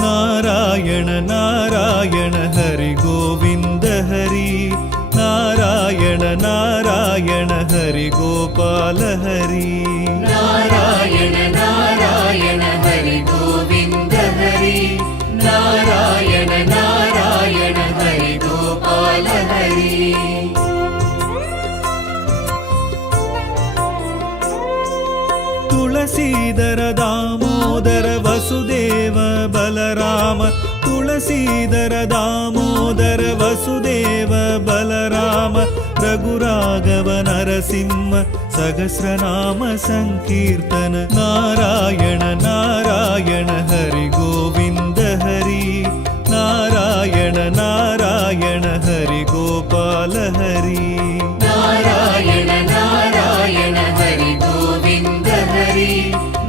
नारायण नारायण हरि गोविंद हरि नारायण नारायण हरि गोपाल हरि नारायण नारायण हरि गोविंद हरि नारायण नारायण हरि गोपाल हरि तुलसीधर दामोदर वसुदेव बलराम तुलसीधर दामोदर वसुदेव बलराम रघुराघव नरसिंह सहस्रनाम संकीर्तन नारायण नारायण हरि गोविंद हरि नारायण नारायण हरि गोपाल हरि नारायण नारायण हरि गोविंद हरि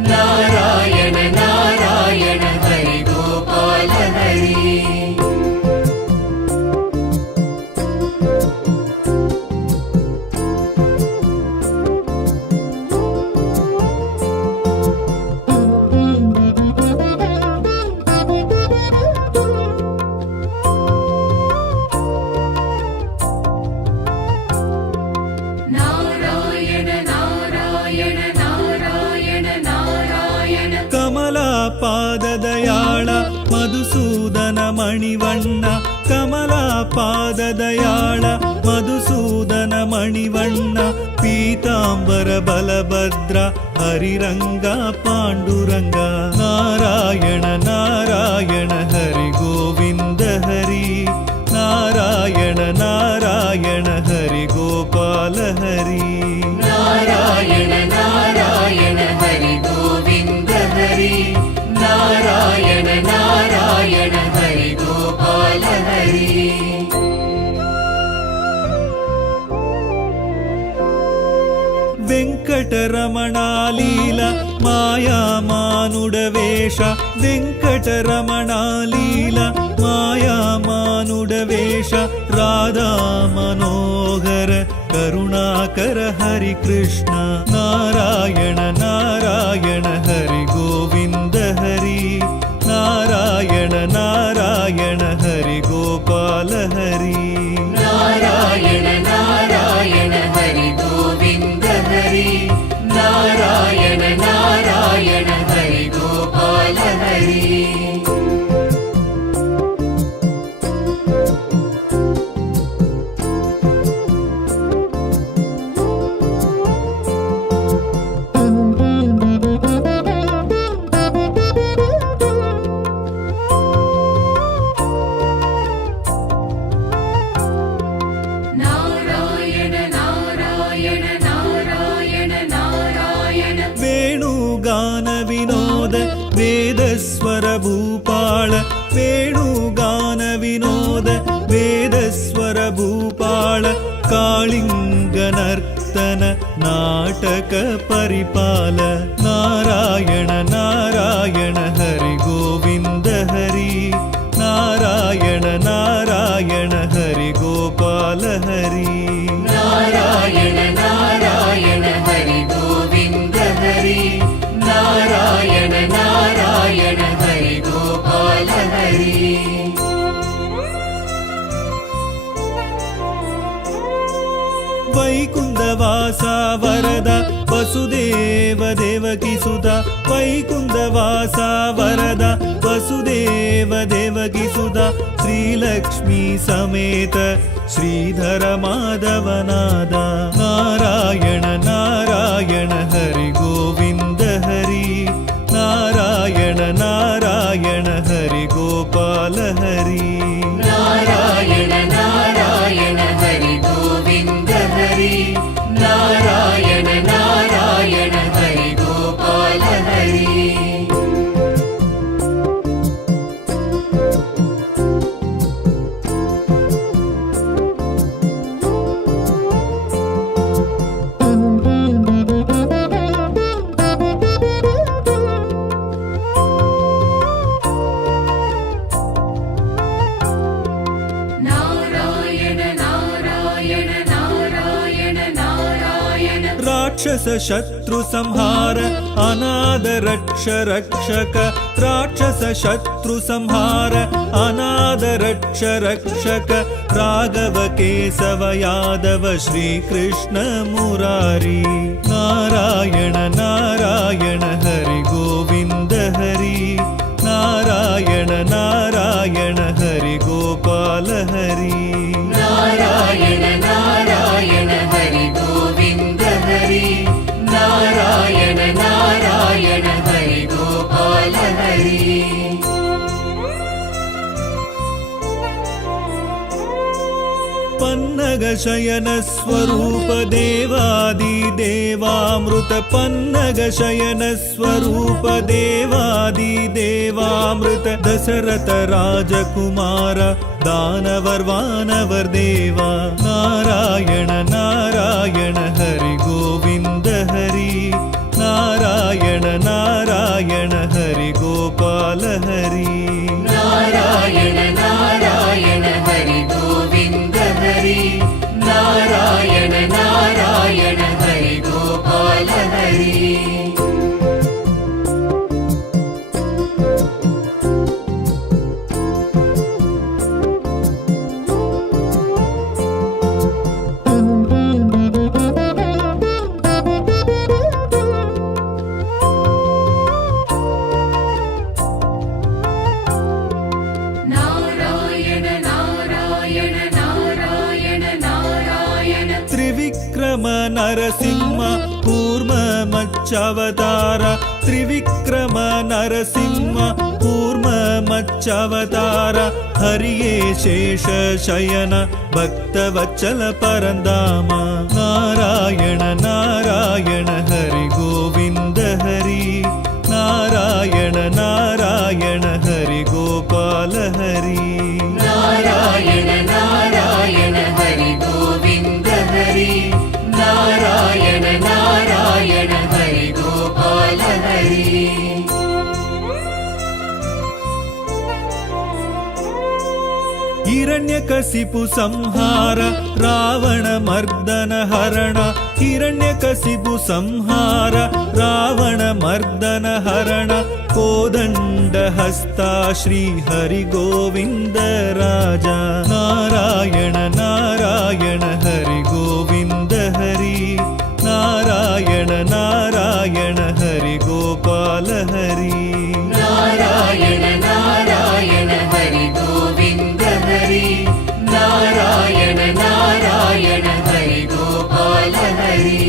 नारायण नारायण हरि गोपाल हरि पाददयाळ मधुसूदन मणिवण्ण कमला पाददयाळ मधुसूदन मणिवण्ण पीतांबर बलभद्र हरिरंग पाण्डुरंग नारायण नारायण हरि गोविंद हरि नारायण नारायण हरि गोपाल हरि नारायण नारायण हरि गोविंद हरि नारायण नारायण हरि गोपाल हरि वेंकटरमणा लीला माया मानुड वेश वेंकटरमणा लीला माया मानुड वेश राधा मनोहर करुणाकर हरि कृष्ण नारायण नारायण हरि गोविंद हरि नारायण नारायण हरि गोपाल हरि नारायण नारायण हरि गोविंद हरि नारायण नारायण हरि गोपाल हरि वेदस्वर भूपाल वेणुगान विनोद वेदस्वर भूपाल कालिंग नर्तन नाटक परिपाल नारायण नारायण हरि गोविंद हरि नारायण नारायण हरि गोपाल हरि नारायण नारायण हरि गोविंद हरि नारायण नारायण हरि गोपाल हरि वैकुंठवासा वरदा वसुदेव देवकी सुधा वैकुंठवासा वरदा वसुदेव देवकी सुधा श्रीलक्ष्मी समेत श्रीधर माधवनादा नारायण नारायण हरि गोविंद हरि नारायण नारायण हरि गोपाल हरि नारायण नारायण हरि गोविंद हरि नारायण नारायण हरि गोपाल हरि राक्षस शत्रु संहार अनाद रक्ष रक्षक राक्षस शत्रु संहार अनाद रक्ष रक्षक राघव केशव यादव श्री कृष्ण मुरारी नारायण नारायण हरि गोविंद हरि नारायण नारायण हरि गोपाल हरि नारायण नारायण हरि गोविंद हरि नारायण नारायण हरि गोपाल हरि पन्नग शयन स्वरूप देवादि देवामृत पन्नग शयन स्वरूप देवादि देवामृत दशरथ राजकुमार दानवर वानवर देवा नारायण नारायण हरि गोविंद हरि नारायण नारायण हरि गोपाल हरि नारायण नारायण हरि गोविंद हरि नारायण नारायण हरि गोपाल हरि नारायण नारायण नारायण नारायण त्रिविक्रम नरसिंह कूर्म मच्चावतार त्रिविक्रम नरसिंह कूर्म मच्चावतार हरिये शेष शयन भक्तवत्सल परन्दाम नारायण नारायण हरि गोविंद हरि नारायण नारायण हरि गोपाल हरि नारायण नारायण हरि गोविंद हरि नारायण नारायण हरि गोपाल हरि हिरण्यकशिपु संहार रावण मर्दन हरण हिरण्यकशिपु संहार रावण मर्दन हरण कोदंड हस्ता श्री हरि गोविंद राजा नारायण नारायण हरि गोविंद हरि नारायण नारायण हरि गोपाल हरि नारायण नारायण हरि गोविंद हरि नारायण नारायण हरि गोपाल हरि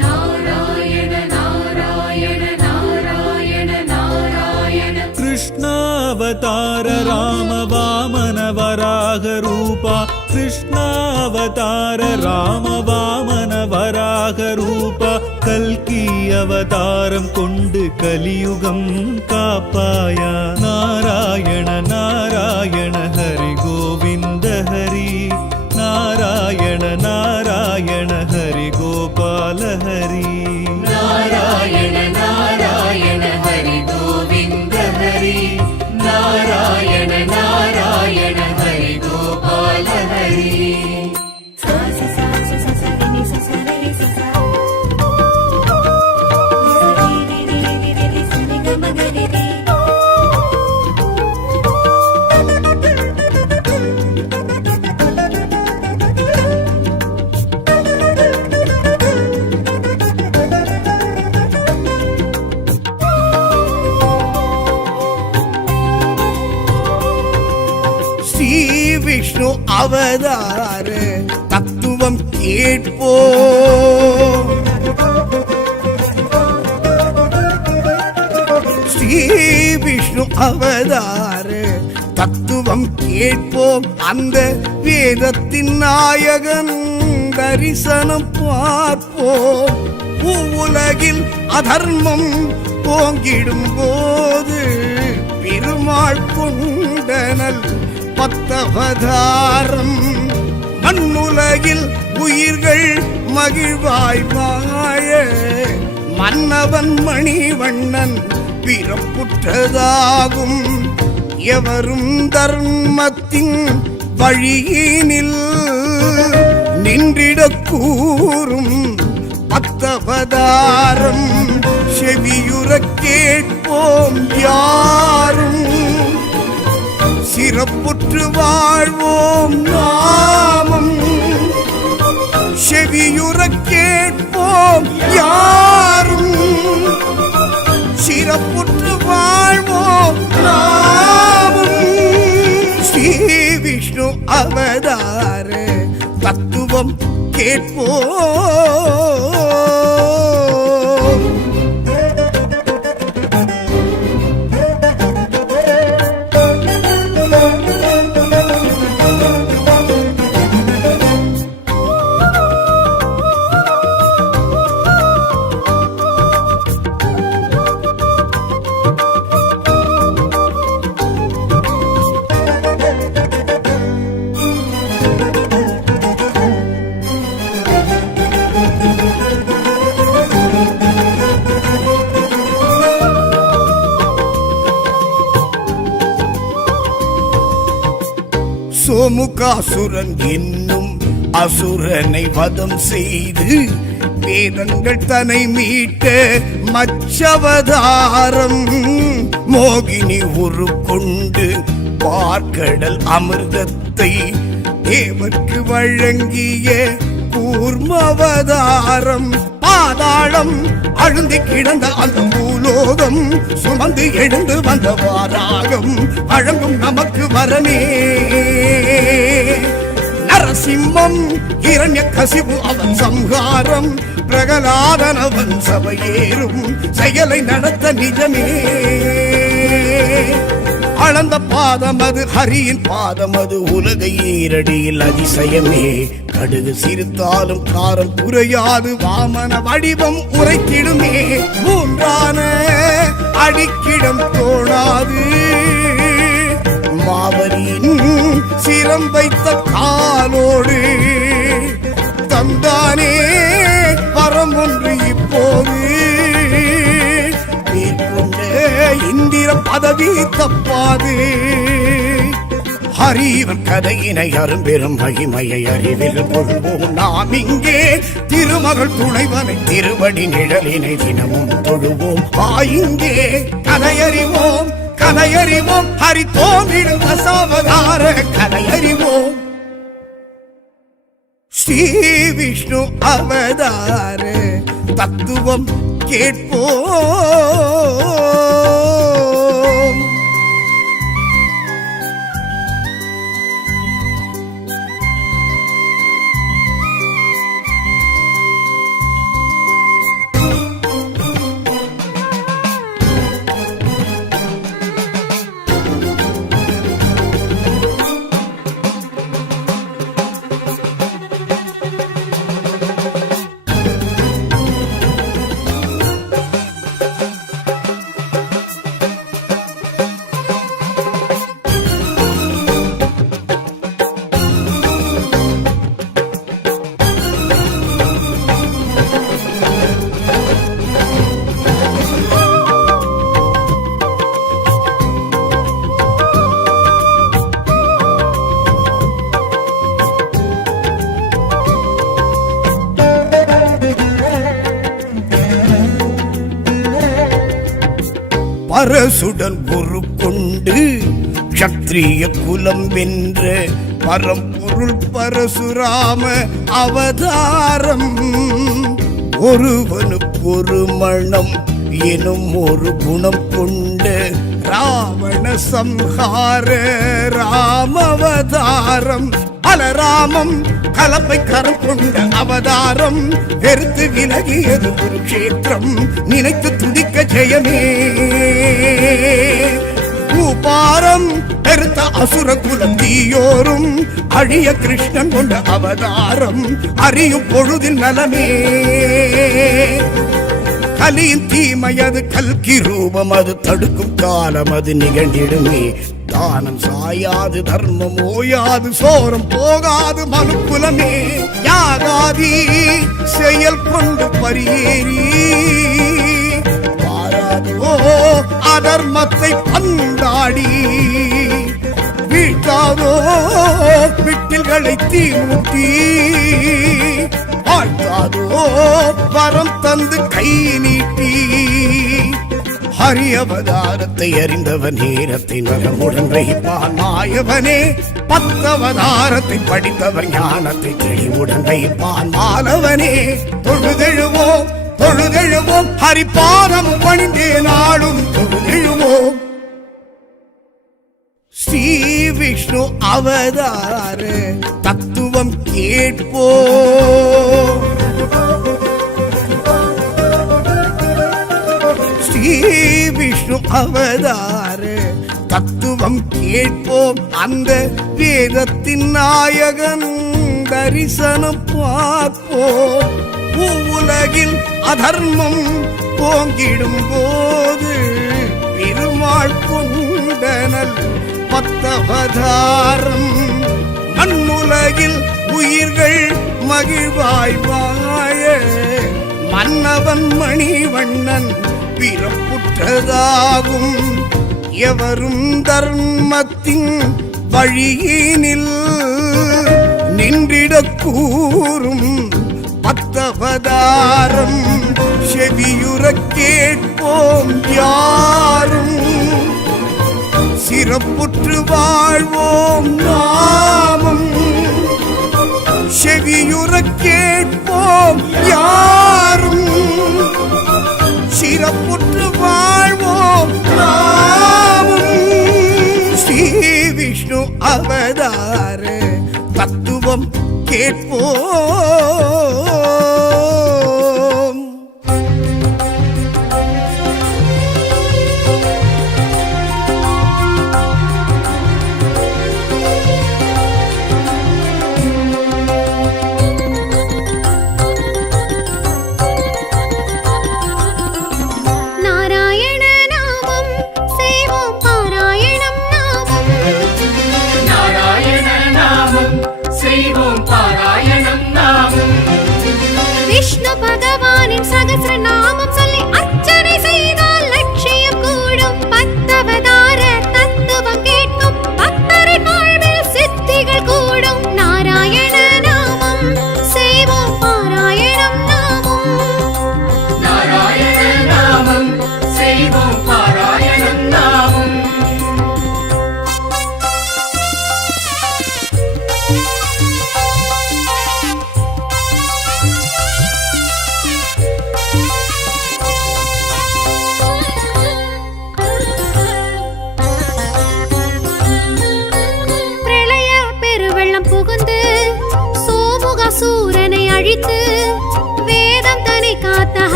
नारायण नारायण नारायण नारायण कृष्णावतार राम वामन वराह रूपा कृष्णावतार राम वामन वराह रूपा कल्कि अवतारम कोंडु कलियुगम कापाया नारायण नारायण हरि गोविंद हरि नारायण नारायण हरि गोपाल हरि नारायण नारायण हरि गोविंद हरि नारायण नारायण हरि गोपाल हरि ஸ்ரீ விஷ்ணு அவதார தத்துவம் கேட்போ ஸ்ரீ விஷ்ணு அவதார தத்துவம் கேட்போம் அந்த வேதத்தின் நாயகன் தரிசனம் பார்ப்போம் உலகில் அதர்மம் போங்கிடும் போது பெருமாள் கொண்டனல் பத்தவதாரம் மண்ணுலகில் உயிர்கள் மகிழ்வாய் வாழ மன்னவன் மணிவண்ணன் பிறப்புற்றதாகும். எவரும் தர்மத்தின் வழியினில் நின்றிடக் கூறும் பத்தவதாரம் செவியுறக் கேட்போம் யாரும் சிறப்புற்று வாழ்வோம் நாமம். செவியுறக் கேட்போம் யாரும் சிறப்புற்று வாழ்வோம் நாமம். ஸ்ரீ விஷ்ணு அவதார தத்துவம் கேட்போம். சோமுகாசுரன் என்னும் அசுரனை வதம் செய்து வேதங்கள் தன்னை மீட்ட மச்சவதாரம் மோகினி உருக்கொண்டு பார்க்கடல் அமிர்தத்தை தேவர்க்கு வழங்கிய கூர்மவதாரம். பாதாளம் அழுந்தி கிடந்த அந்த பூலோகம் சுமந்து எழுந்து வந்த வாராகம் வழங்கும் நமக்கு வரமே. நரசிம்மம் இரண்ய கசிவு அவன் சம்ஹாரம் பிரகலாதனவன் சபையேறும் செயலை நடத்த நிஜமே. அளந்த பாதம் அது ஹரியின் பாதம் அது உலகை ஈரடியில் அதிசயமே. கடுகு சிரித்தாலும் காரம் குறையாது வாமன வடிவம் உரைத்திடுமே. மூன்றான அடிக்கிடம் தோணாது மாவரியின் சிரம் வைத்த காலோடு தந்தானே வரம் ஒன்று இப்போது இந்திர பதவி தப்பாது. ஹரிவன் கதையினை அரும்பெரும் மகிமையை அறிவில் கொள்வோம் நாம் இங்கே. திருமகள் துணைவனை திருவடி நிழலினை தினமும் தொழுவோம். இங்கே கதையறிவோம் கதையறிவோம் ஹரி தோன்றிடும் தசாவதார கதையறிவோம். ஸ்ரீ விஷ்ணு அவதார தத்துவம் கேட்போம். பரசுடன் ஒரு கொண்டு க்ஷத்ரிய குலம் வென்ற பரம்பொருள் பரசுராம அவதாரம். ஒருவனுக்கு ஒரு மனம் எனும் ஒரு குணம் கொண்ட ராவண சம்ஹார ராமவதாரம். பலராமம் கலப்பை கரம் கொண்ட அவதாரம். வெறுத்து விலகியது ஒரு கஷேத்திரம் நினைத்து துதிக்க ஜெயமே. பூபாரம் பெருத்த அசுர குலம் தீயோரும் அழிய கிருஷ்ணன் கொண்ட அவதாரம். அறியும் பொழுதில் நலமே. கலியின் தீமையது கல்கி ரூபம் அது தடுக்கும் காலம் அது நிகழ்ந்திடுமே. தானம் சாயாது தர்மம் ஓயாது சோரம் போகாது மனுக்குலமே யாகாதி செயல் கொண்டு பரியேறி பாராதோ அதர்மத்தை பந்தாடி வீழ்த்தாதோ விட்டில்களை தீமூட்டி வாழ்த்தாதோ வரம் தந்து கை நீட்டி ஹரி அவதாரத்தை அறிந்தவன் நேரத்தை நலமுடன் வைப்பான் மாயவனே 10 அவதாரத்தை படித்தவர் ஞானத்தை தெளிவுடன் வைப்பான் மாலவனே தொழுதெழுவோம் தொழுதெழுவோம் ஹரிபாதம் பணிந்தே நாளும் தொழுதெழுவோம் ஸ்ரீ விஷ்ணு அவதார தத்துவம் கேட்போ ஸ்ரீ விஷ்ணு அவதார தத்துவம் கேட்போம் அந்த வேதத்தின் நாயகன் தரிசனம் பார்ப்போம் பூவுலகில் அதர்மம் போங்கிடும் போது பெருமாள் கொண்டனல் 10 அவதாரம் மண்ணுலகில் உயிர்கள் மகிழ்வாய் வாழ மன்னவன் மணிவண்ணன் பிறப்புற்றதாகும் எவரும் தர்மத்தின் வழியினில் நின்றிடக் கூறும் 10 அவதாரம் செவியுறக் கேட்போம் யாரும் சிறப்புற்று வாழ்வோம் நாமும் செவியுறக் கேட்போம் யாரும் சிறப்புற்று வாழ்வோம் நாமும் ஸ்ரீ விஷ்ணு அவதார தத்துவம் கேட்போம் செய்வோம் பாராயணம் நாமும்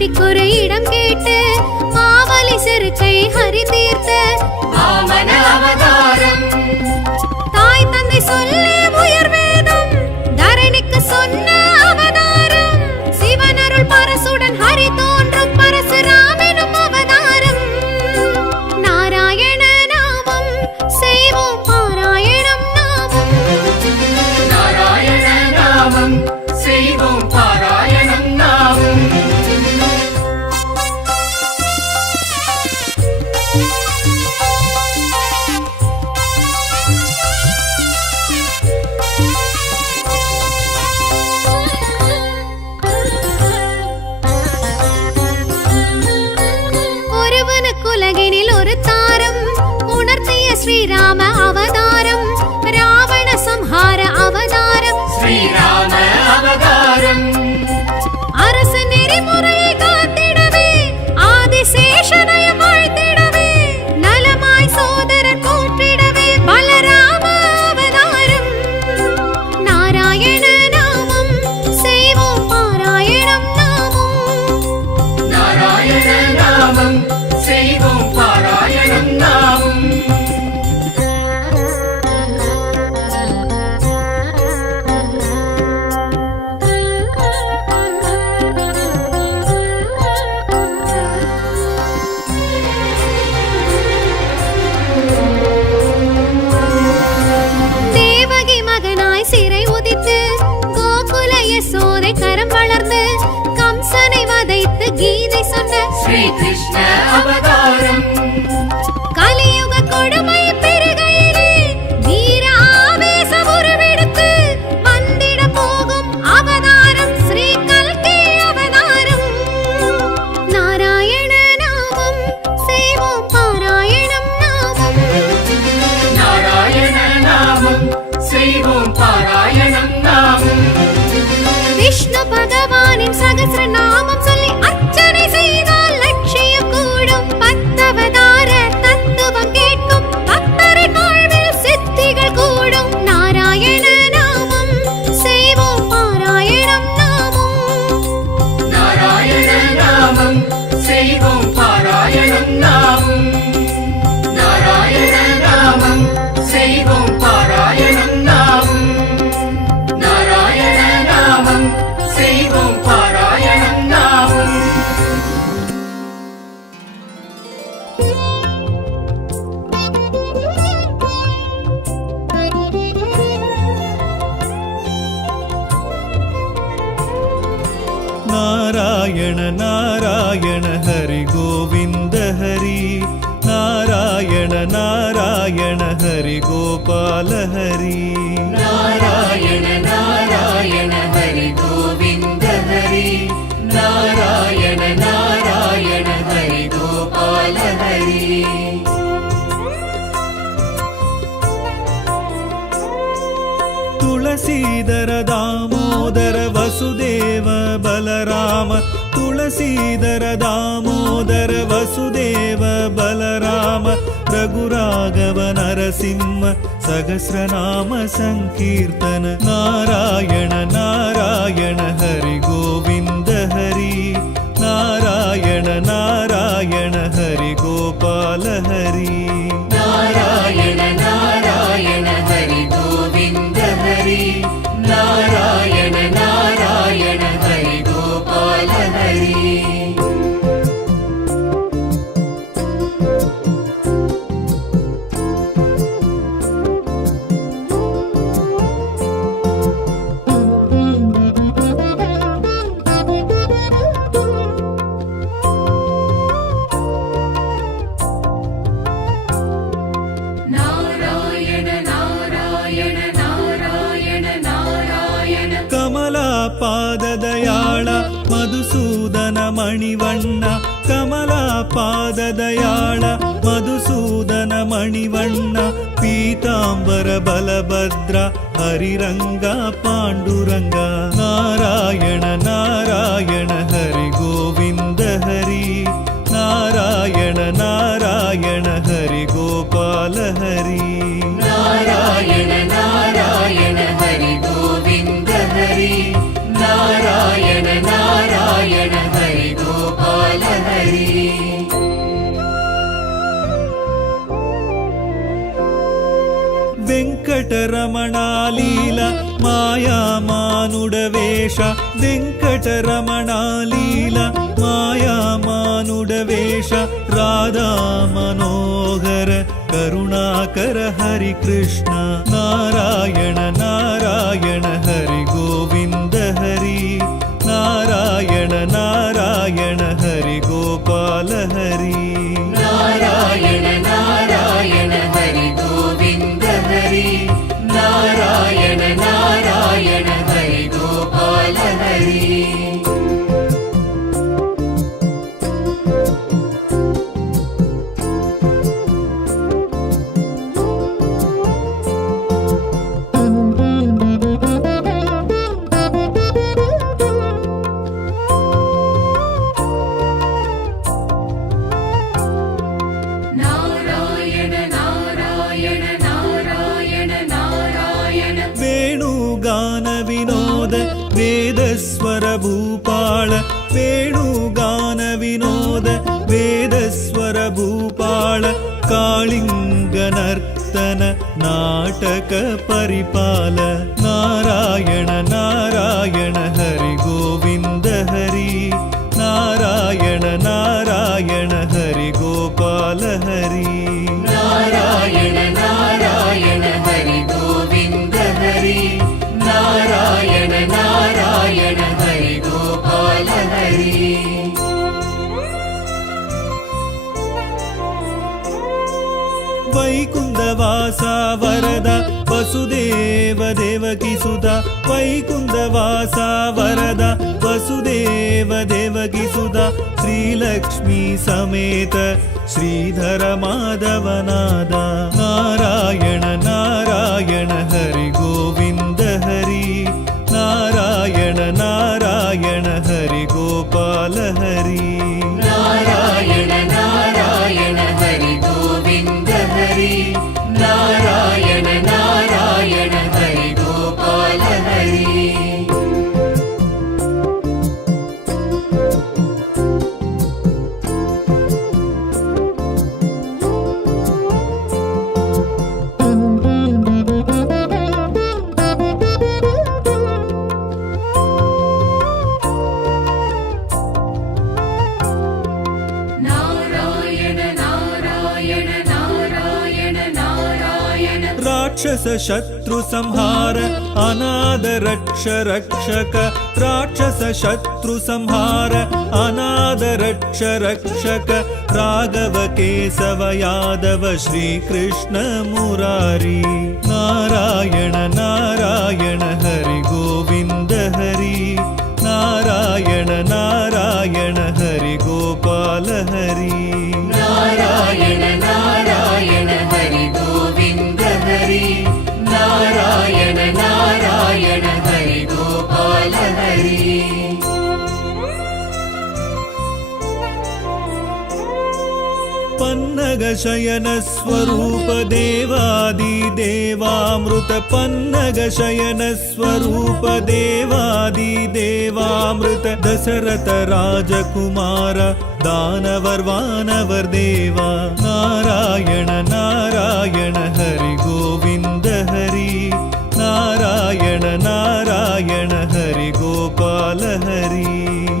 பிடிக்கொரு இடம் கேட்டு மாவலி செருக்கை ஹரி தீர்த்த வாமன அவதாரம் தாய் தந்தை சொல்லி உயர் வேதம் தரணிக்கு சொன்ன அவதாரம் சிவனருள் பரசுடன் ஹரி தோன்றும் பரசுராமெனும் அவதாரம் நாராயண நாமம் செய்வோம் பாராயணம் நாமம் நாராயண நாமம் செய்வோம் பாராயணம் நாமம் ஒருவனுக்குலகினில் ஒரு தாரம் உணர்த்திய ஸ்ரீராம அவதாரம் ராவண சம்ஹார அவதாரம் ஸ்ரீராம அவதாரம் அரச நெறிமுறையை காத்திடவே ஆதிசேஷனையும் வாழ்த்திடவே நலமாய் சோதரர் போற்றிடவே பலராம அவதாரம் நாராயண நாமம் செய்வோம் பாராயணம் நாமம் நாராயண நாமம் செய்வோம் பாராயணம் நாமம் தேவகி மகனாய் சிறை உதித்து கோகுல யசோதை கரம் வளர்ந்து கம்சனை வதைத்து கீதை சொன்ன ஸ்ரீ கிருஷ்ண அவதாரம் கலியுக கொடுமை பெருகையிலே வீர ஆவேச உருவெடுத்து வந்திட போகும் அவதாரம் ஸ்ரீ கல்கி அவதாரம் நாராயண நாமம் செய்வோம் பாராயணம் நாமம் நாராயண நாமம் செய்வோம் பாராயணம் நாமம் விஷ்ணு பகவானின் சகஸ்ர நாமம் சொல்லி அர்ச்சனை செய்தால் லட்சியம் கூடும் பத்தவதார தத்துவம் கேட்கும் பக்தரின் வாழ்வில் சித்திகள் கூடும் நாராயண நாமம் செய்வோம் பாராயணம் நாமம் நாராயண நாமம் செய்வோம் பாராயணம் நாமம் நாராயண நாமம் செய்வோம் பாராயணம் நாமம் நாராயண நாமம் செய்வோம் பாராயணம் நாமம் नारायण नारायण हरि गोविन्द हरि नारायण नारायण हरि गोपाल हरि नारायण नारायण हरि गोविन्द हरि नारायण नारायण हरि गोपाल हरि तुलसीधर दामोदर वसुदेव बलराम तुलसीधर दामोदर वसुदेव बलराम रघुराघव नरसिंह सहस्रनाम संकीर्तन नारायण नारायण हरि गोविन्द हरि नारायण नारायण हरि गोपाल हरि नारायण नारायण हरि गोविन्द हरि नारायण नारायण हरि गोपाल हरि नारायण नारायण नारायण नारायण कमलापाददयाळ मधुसूदन मणिवण्ण कमलापाददयाळ मधुसूदन मणिवण्ण पीताम्बर बलभद्र हरिरङ्ग पाण्डुरङ्ग नारायण नारायण हरि गोविन्द हरि नारायण नारायण हरि गोपाल हरि नारायण नारायण हरि गोविन्द हरि नारायण नारायण हरि गोपाल गोपाल हरि వెంకటరమణాలీల మాయామానుడవేష వెంకటరమణాలీల మాయామానుడవేష రాధా మనోహర కరుణాకర హరి కృష్ణ నారాయణ నారాయణ హరి గోవింద హరి నారాయణ నారాయణ హరి గోపాల హరి नारायण नारायण हरि गोविन्द हरि नारायण नारायण हरि गोपाल हरि नारायण नारायण नारायण नारायण ವೇಣುಗಾನ ವಿನೋದ ವೇದಸ್ವರ ಭೂಪಾಳ ವೇಣುಗಾನ ವಿನೋದ ವೇದಸ್ವರ ಭೂಪಾಳ ಕಾಳಿಂಗ ನರ್ತನ ನಾಟಕ ಪರಿಪಾಲ ನಾರಾಯಣ ನಾರಾಯಣ ಹರಿ ಗೋವಿಂದ ಹರಿ ನಾರಾಯಣ ನಾರಾಯಣ ಹರಿ ಗೋಪಾಲ ಹರಿ नारायण नारायण हरि गोविन्द हरि नारायण नारायण हरि गोपाल हरि ವೈಕುಂದವಾಸ ವರದ ವಸುದೇವ ದೇವಕಿ ಸುತ ವೈಕುಂದವಾಸ ವರದ ವಸುದೇವ ದೇವಕಿ ಸುತ ಶ್ರೀಲಕ್ಷ್ಮೀ ಸಮೇತ ಶ್ರೀಧರ ಮಾಧವನಾದ ನಾರಾಯಣ ನಾರಾಯಣ ಹರಿ ಗೋವಿಂದ ಹರಿ ನಾರಾಯಣ ನಾರಾಯಣ ಹರಿ ಗೋಪಾಲ ಹರಿ नारायण नारायण हरि गोविन्द हरि नारायण नारायण हरि गोपाल हरि नारायण नारायण नारायण नारायण राक्षस शत्रु संहार अनाद रक्ष रक्षक राक्षस शत्रु संहार अनाद रक्ष रक्षक राघव केशव यादव श्री कृष्ण मुरारी नारायण नारायण हरि गोविंद हरि नारायण नारायण हरि गोपाल हरि नारायण नारायण हरि गोविन्द हरि नारायण नारायण हरि गोपाल हरि पन्नग शयन स्वरूप देवादि देवामृत पन्नग शयन स्वरूप देवादि देवामृत दशरथ राजकुमार दानवर वानवर देवा नारायण नारायण हरि गोविंद हरि नारायण नारायण हरि गोपाल हरि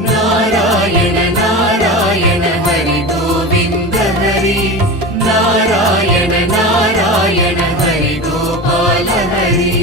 नारायण नारायण हरि गोविन्द हरि नारायण नारायण हरि गोपाल हरि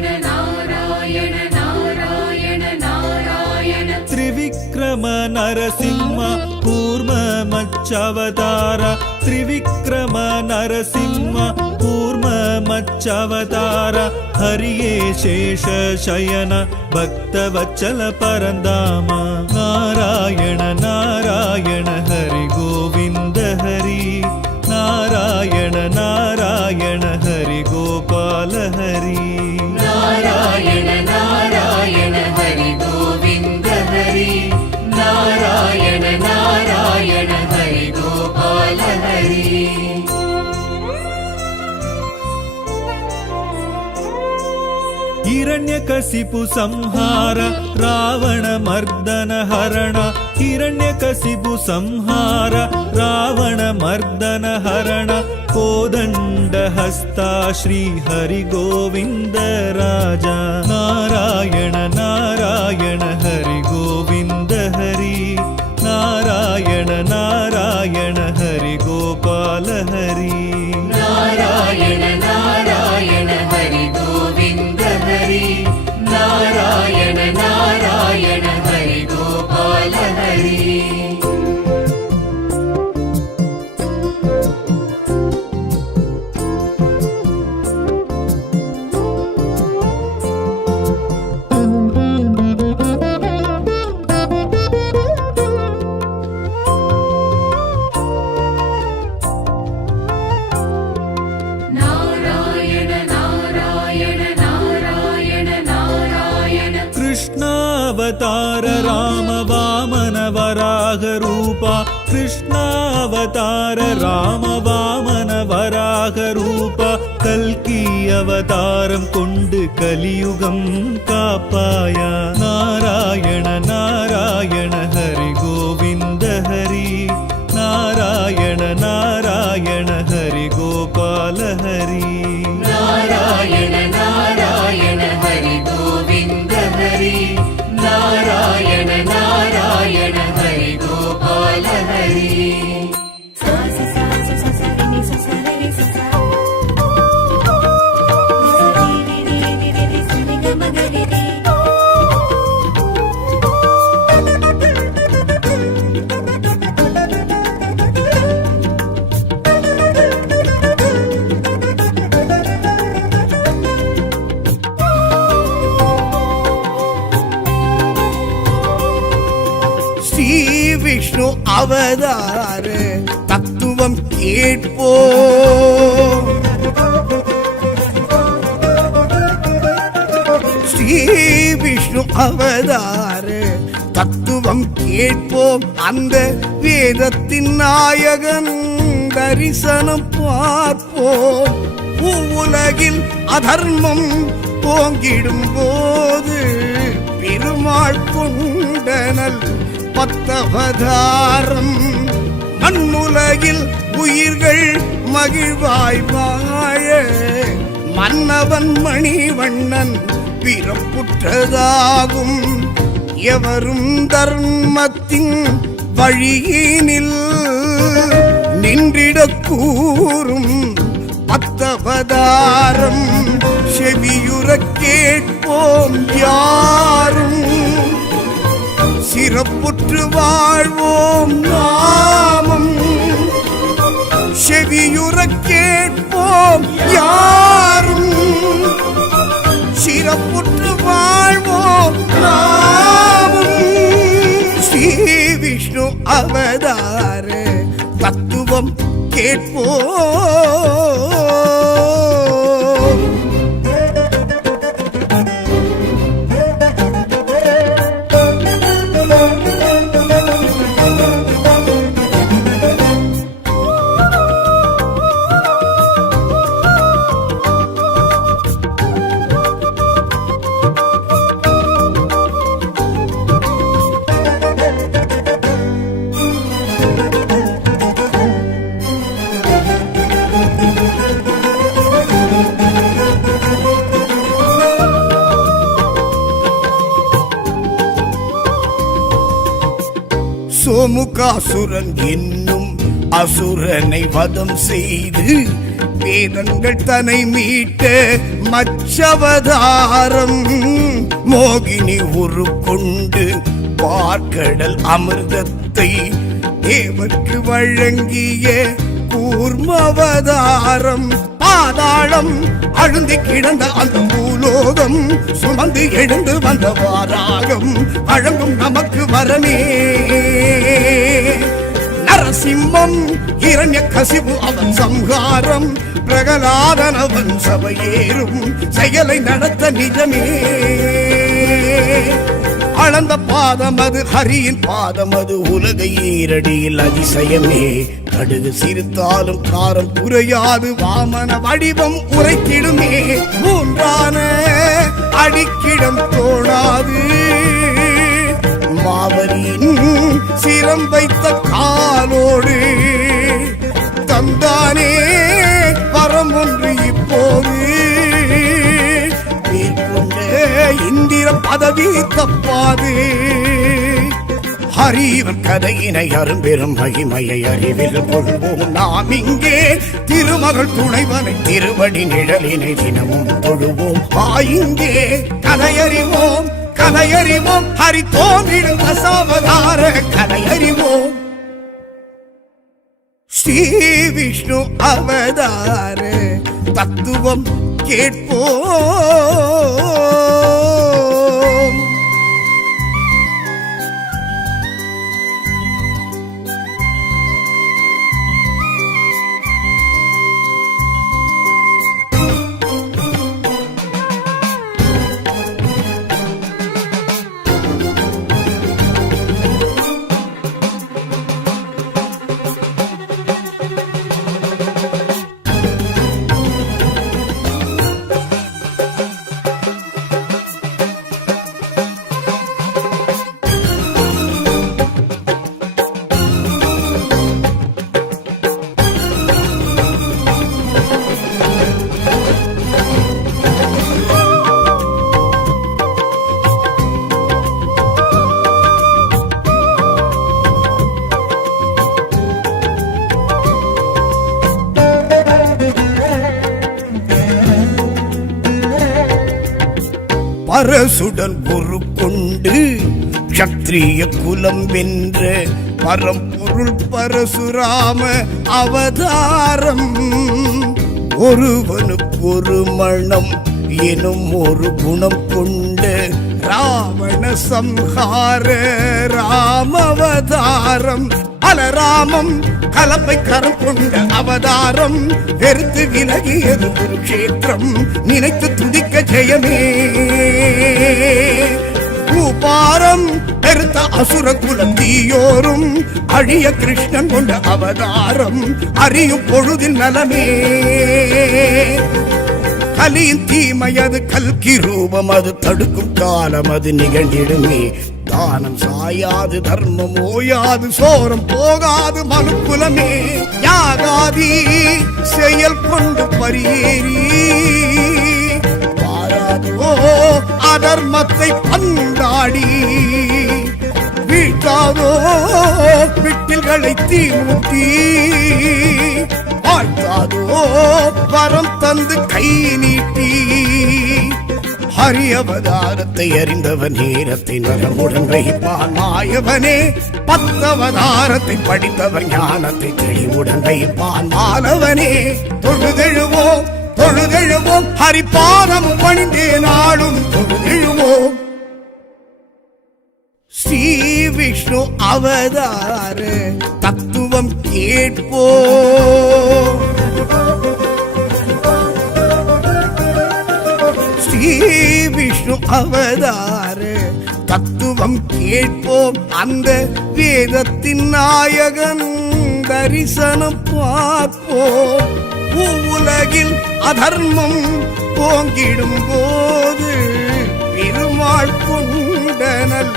नारायण नारायण नारायण नारायण त्रिविक्रम नरसिंह कूर्म मच्चावतार त्रिविक्रम नरसिंह कूर्म मच्चावतार हरिये शेष शयन भक्तवत्सल परन्दाम नारायण नारायण हरि गोविंद हरि नारायण नारायण हरि गोपाल हरि हिरण्यकशिपु संहार रावण मर्दन हरण हिरण्यकशिपु संहार रावण मर्दन हरण कोदंड हस्ता श्री हरि गोविंद राजा नारायण नारायण हरि गोविंद हरि नारायण नारायण हरि गोपाल हरि नारायण नारायण हरि गोविन्द हरि नारायण नारायण हरि गोपाल हरि नारायण नारायण नारायण नारायण कृष्णावतार राम वामन वराह रूपा कृष्णावतार राम वामन वराह रूपा कल्कि अवतारम कोंडु कलियुगम कापाया नारायण नारायण हरि गोविंद हरि नारायण नारायण हरि गोपाल हरि नारायण नारायण हरि गोविन्द हरि नारायण नारायण हरि गोपाल हरि ஸ்ரீ விஷ்ணு அவதார தத்துவம் கேட்போ ஸ்ரீ விஷ்ணு அவதார தத்துவம் கேட்போம் அந்த வேதத்தின் நாயகன் தரிசனம் பார்ப்போம் உலகில் அதர்மம் போங்கிடும் போது பெருமாள் கொண்டனல் பத்தவதாரம் மண்ணுலகில் உயிர்கள் மகிழ்வாய் வாழ மன்னவன் மணிவண்ணன் பிறப்புற்றதாகும் எவரும் தர்மத்தின் வழியினில் நின்றிடக் கூறும் பத்தவதாரம் செவியுறக் கேட்போம் யாரும் சிறப்புற்று வாழ்வோம் நாமம் செவியுறக் கேட்போம் யாரும் சிறப்புற்று வாழ்வோம் நாமம் ஸ்ரீ விஷ்ணு அவதார தத்துவம் கேட்போம் சோமுகாசுரன் என்னும் அசுரனை வதம் செய்து வேதங்கள் தன்னை மீட்ட மச்சவதாரம் மோகினி உருக்கொண்டு பார்க்கடல் அமிர்தத்தை தேவர்க்கு வழங்கிய கூர்மவதாரம் பாதாளம் அழுந்தி கிடந்த அந்த பூலோகம் சுமந்து எழுந்து வந்த வாராகம் வழங்கும் நமக்கு வரமே நரசிம்மம் இரண்யகசிபு அவன் சம்ஹாரம் பிரகலாதன் அவன் சபையேறும் செயலை நடத்த நிஜமே அளந்த பாதம் அது ஹரியின் பாதம் அது உலக ஈரடியில் அதிசயமே கடுகு சிரித்தாலும் காரம் குறையாது வாமன வடிவம் உரைத்திடுமே மூன்றான அடிக்கிடம் தோணாது மாவலியின் சிரம் வைத்த காலோடு தந்தானே வரம் ஒன்று இப்போது மேற்கொண்ட இந்திர பதவி தப்பாது ஹரிவன் கதையினை அரும்பெரும் மகிமையை அறிவில் கொள்வோம் நாம் இங்கே திருமகள் துணைவனை திருவடி நிழலினை தினமும் தொழுவோம் இங்கே கதையறிவோம் கதையறிவோம் ஹரி தோன்றிடும் தசாவதார கதையறிவோம் ஸ்ரீ விஷ்ணு அவதார தத்துவம் கேட்போம். பரசுடன் ஒரு கொண்டு க்ஷத்ரிய குலம் வென்ற பரம்பொருள் பரசுராம அவதாரம் ஒருவனுக்கு ஒரு மனம் எனும் ஒரு குணம் கொண்ட ராவண சம்ஹார ராமவதாரம் அலராமம் கலப்பை கரம் கொண்ட அவதாரம் வெறுத்து விலகியது குருக்ஷேத்திரம் நினைத்து துதிக்க ஜெயமே பூபாரம் பெருத்த அசுர குலம் தீயோரும் அழிய கிருஷ்ணன் கொண்ட அவதாரம் அறியும் பொழுதில் நலமே கலியின் தீமையது கல்கி ரூபம் அது தடுக்கும் காலம் அது நிகழ்ந்திடுமே தானம் சாயாது தர்மம் ஓயாது சோரம் போகாது மனுக்குலமே யாகாதி செயல் கொண்டு பரியேறி பாராதோ அதர்மத்தை பந்தாடி வீழ்த்தாதோ விட்டில்களை தீமூட்டி வாழ்த்தாதோ வரம் தந்து கை நீட்டி ஹரி அவதாரத்தை அறிந்தவன் நேரத்தை நலமுடன் வைப்பான் மாயவனே பத்தவதாரத்தை படித்தவன் ஞானத்தை தெளிவுடன் வைப்பான் மாலவனே தொழுதெழுவோம் தொழுதெழுவோம் ஹரிபாதமும் பணிந்தே நாளும் தொழுதெழுவோம் ஸ்ரீ விஷ்ணு அவதார தத்துவம் கேட்போம். ஸ்ரீ விஷ்ணு அவதார தத்துவம் கேட்போம். அந்த வேதத்தின் நாயகன் தரிசனம் பார்ப்போம். உலகில் அதர்மம் போங்கிடும் போது பெருமாள் கொண்டனல்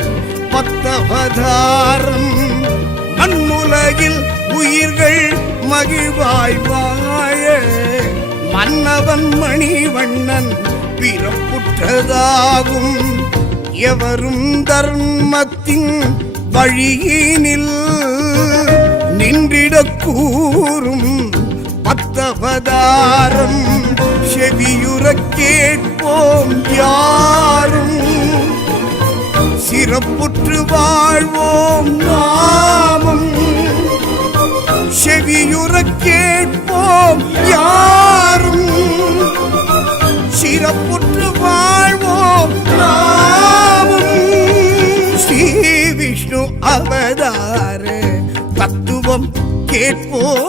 பத்தவதாரம் மண்ணுலகில் உயிர்கள் மகிழ்வாய் வாழ மன்னவன் மணிவண்ணன் பிறப்புற்றதாகும். எவரும் தர்மத்தின் வழியினில் நின்றிடக் கூறும் பத்தவதாரம் செவியுறக் கேட்போம் யாரும் சிறப்புற்று வாழ்வோம் நாமும் செவியுறக் கேட்போம் யாரும் சிறப்புற்று வாழ்வோம் நாமும். ஸ்ரீ விஷ்ணு அவதார தத்துவம் கேட்போம்.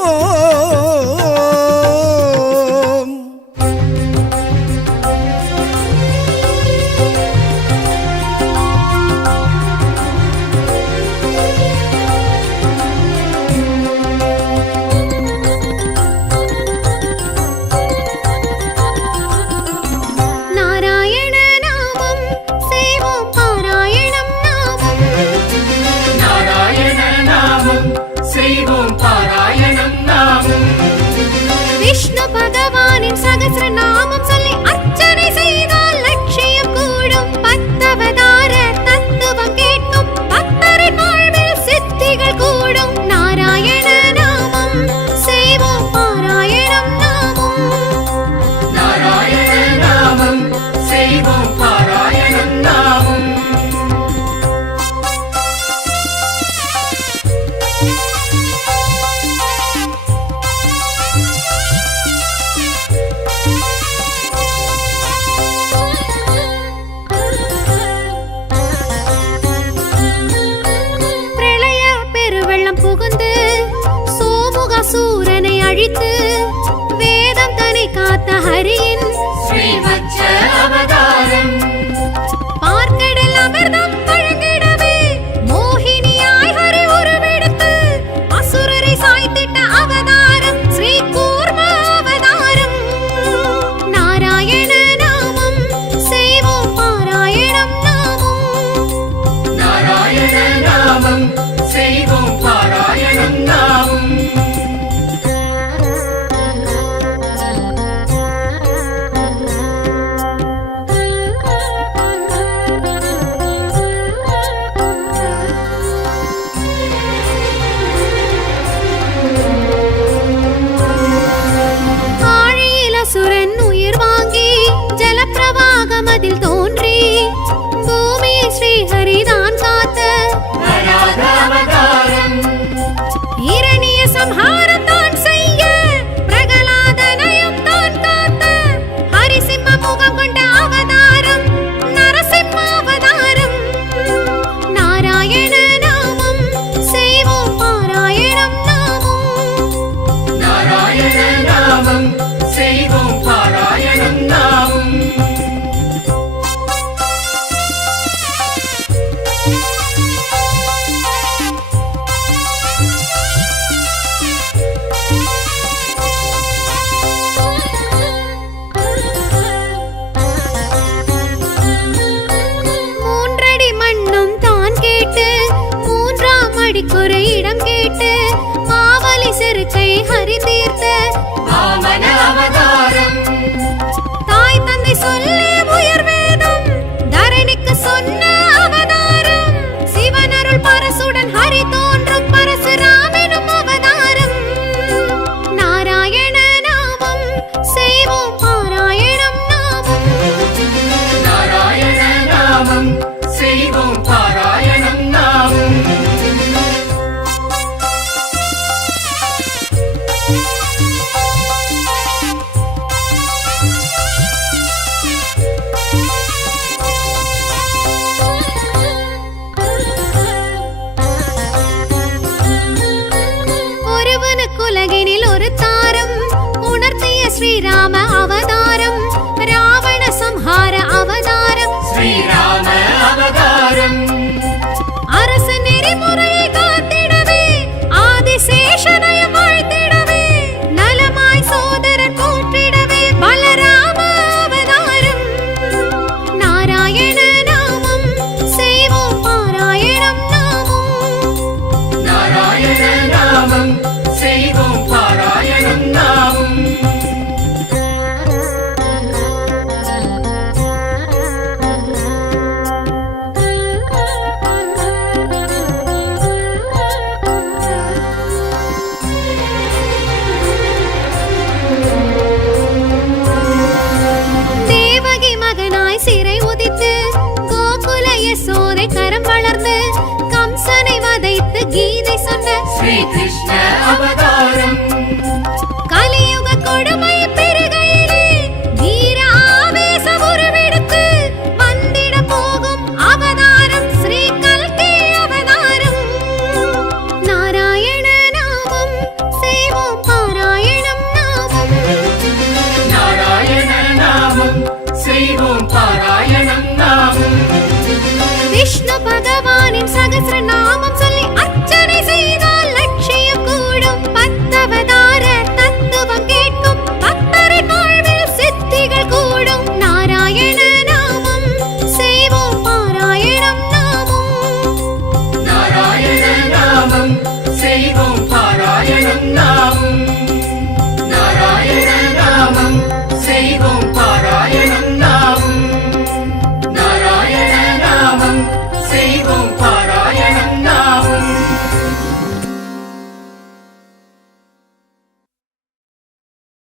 பகவானின் சகஸ்ர நாமம் சொல்லி அர்ச்சனை செய்தால் லட்சியம் கூடும். பத்தவதார தத்துவம் கேட்கும் பக்தரின் வாழ்வில் சித்திகள் கூடும். நாராயண நாமம் செய்வோம் பாராயணம் நாமும். நாராயண நாமம் செய்வோம் பாராயணம் நாமும். பிரளய பெருவெள்ளம் புகுந்து சோமுகாசூரனை அழித்து வேதம் தன்னை காத்த ஹரியின் ஸ்ரீவத்ச அவதாரம் பார்க்கடல் அமிர்தம் வழங்கிடவே மோகினியாய் ஹரி உருவெடுத்து அசுரரை சாய்த்திட்ட அவதாரம் ஸ்ரீ கூர்ம அவதாரம். நாராயண நாமம் செய்வோம் பாராயணம் நாமும். நாராயண நாமம் செய்வோம் பாராயணம் நாமும். ஆழியில் அசுரன் உயிர் வாங்கி ஜலப்பிரவாகம் அதில் தோன்றி பூமியை ஸ்ரீஹரிதான் காத்த வராக அவதாரம் இரணிய சம்ஹாரம் தான் செய்ய பிரகலாதனையும் தான் காத்த ஹரிசிம்ம முகம் கொண்ட அவதாரம் நரசிம்ம அவதாரம். நாராயண நாமம் செய்வோம் பாராயணம் நாமும். நாராயண நாமம் செய்வோம் பாராயணம் நாமும். மூன்றடி மண்ணும் தான் கேட்டு மூன்றாம் அடிக்குறை இடம் கேட்டு மாவலி செருக்கை ஹரி தீர்த்த வாமன அவதாரம் தாய் தந்தை சொல்லி உயர் வேதம் தரணிக்கு சொன்ன அவதாரம். சிவனருள் பரசுடன் ஹரி தோன்றும் பரசுராமெனும் அவதாரம். நாராயண நாமம் செய்வோம் பாராயணம் நாமும். நாராயண நாமம் செய்வோம் பாராயணம் நாமும். ஒருவனுக்கு உலகினில் ஒரு தாரம் உணர்த்திய ஸ்ரீராம அவதாரம்.